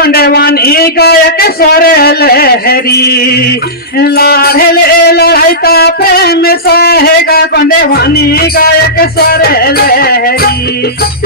गोंडेवानी गायक स्वर लहरी लाढ़ले लड़ाईता प्रेम साहेगा गोंडेवानी गायक स्वर लहरी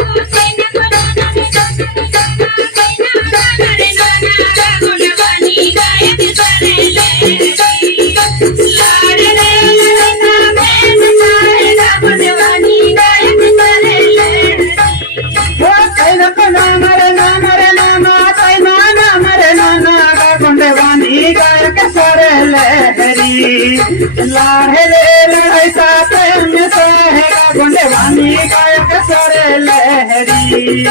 लाढ़ले लड़ाईता प्रेम साहेगा गोंडेवानी गायक स्वर लहरी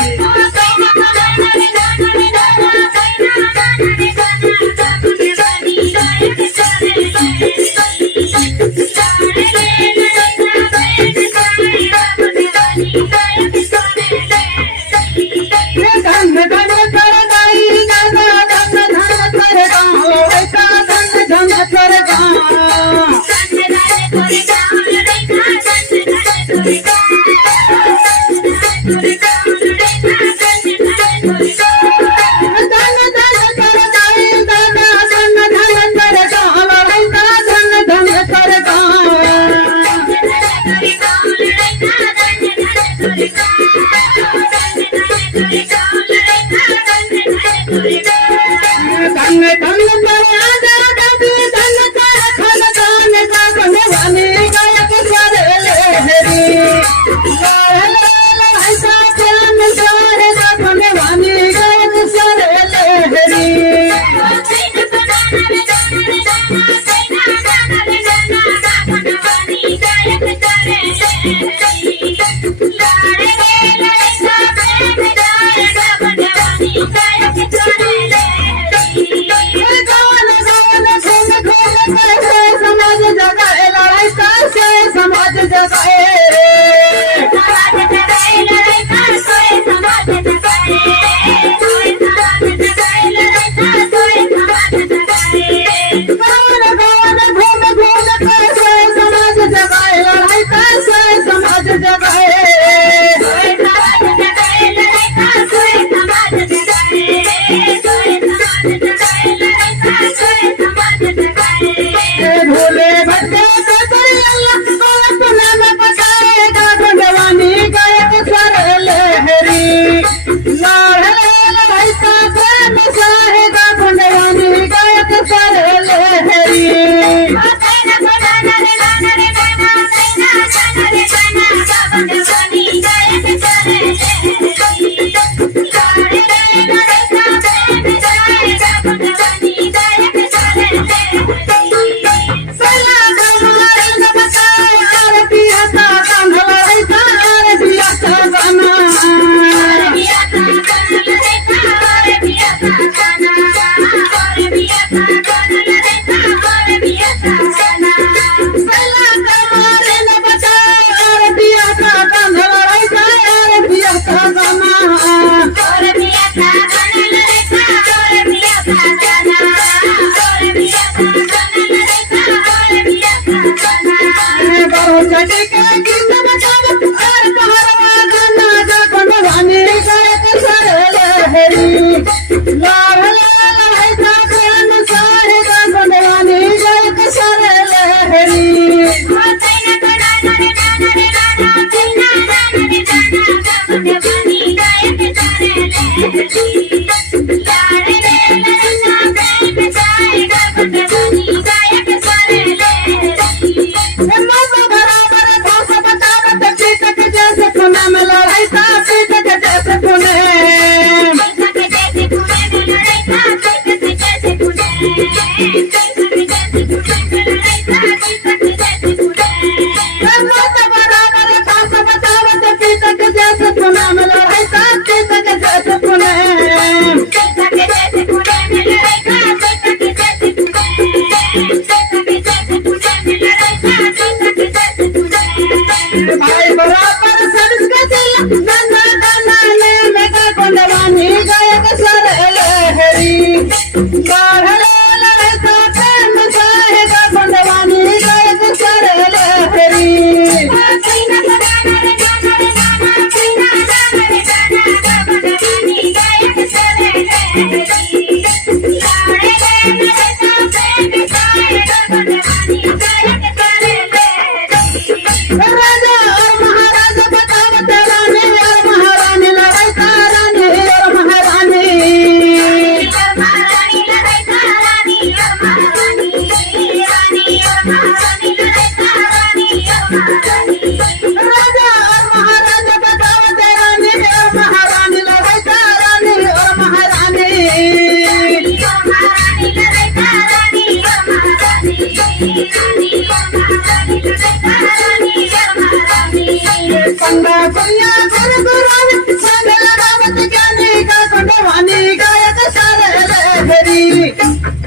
राजा और महाराजा बतावत रानी और महारानी लड़ाई रानी और महारानी राजा और महाराजा बतावत रानी और महारानी लड़ाई रानी और महारानी संगा कन्या गुरु गुरान संगे लगावत ज्ञानी का कुंडवानी गायक सारे लहरी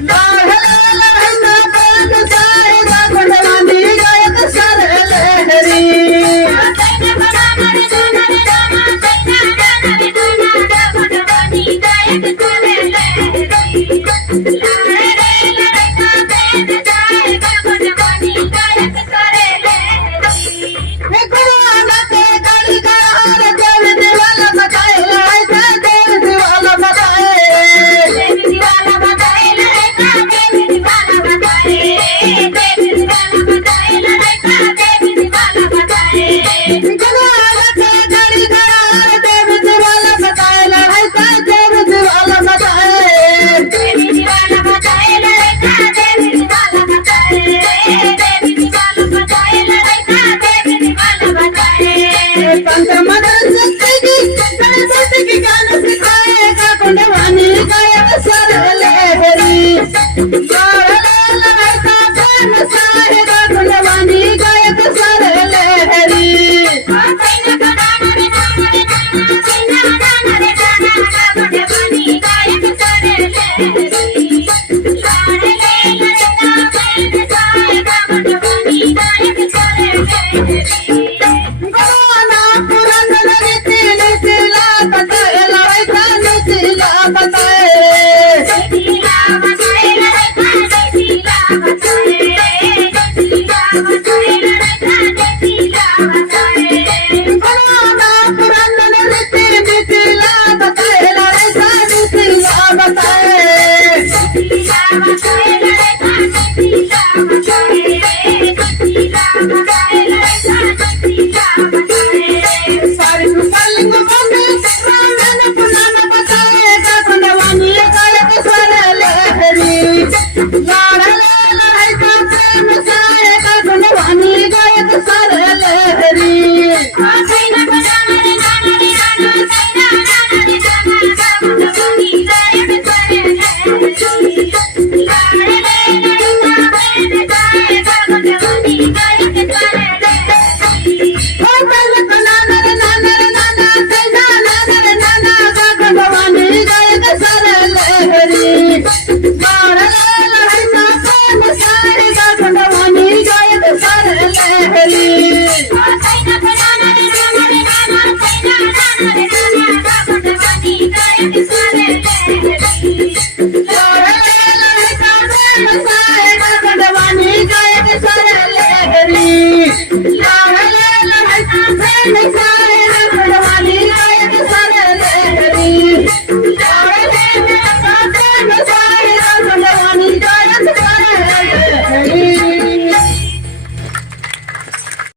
लाहला लहना प्रेम साहेगा कुंडवानी गायक सारे लहरी गुरुआना के गाड़ी गहार देव दीवाला बताए ऐसा देव दीवाला बताए गुरुआना के गाड़ी गहार देव दीवाला बताए ऐसा देव दीवाला बताए संत मदन सत्य की गाना सिखाएगा कुंडवानी गायक सर लहरी लड़का प्रेम साहेगा कुंडवानी गायक सर लहरी गुरुआना पुरंदर नीति नीतिला बताए लड़का नीतिला बताए गुरुआना पुरंदर नीति नीतिला बताए लड़का नीतिला बताए सारी सुपालिंग बंदे रामन पुनाना बताएगा कुंडवानी गायक सर लहरी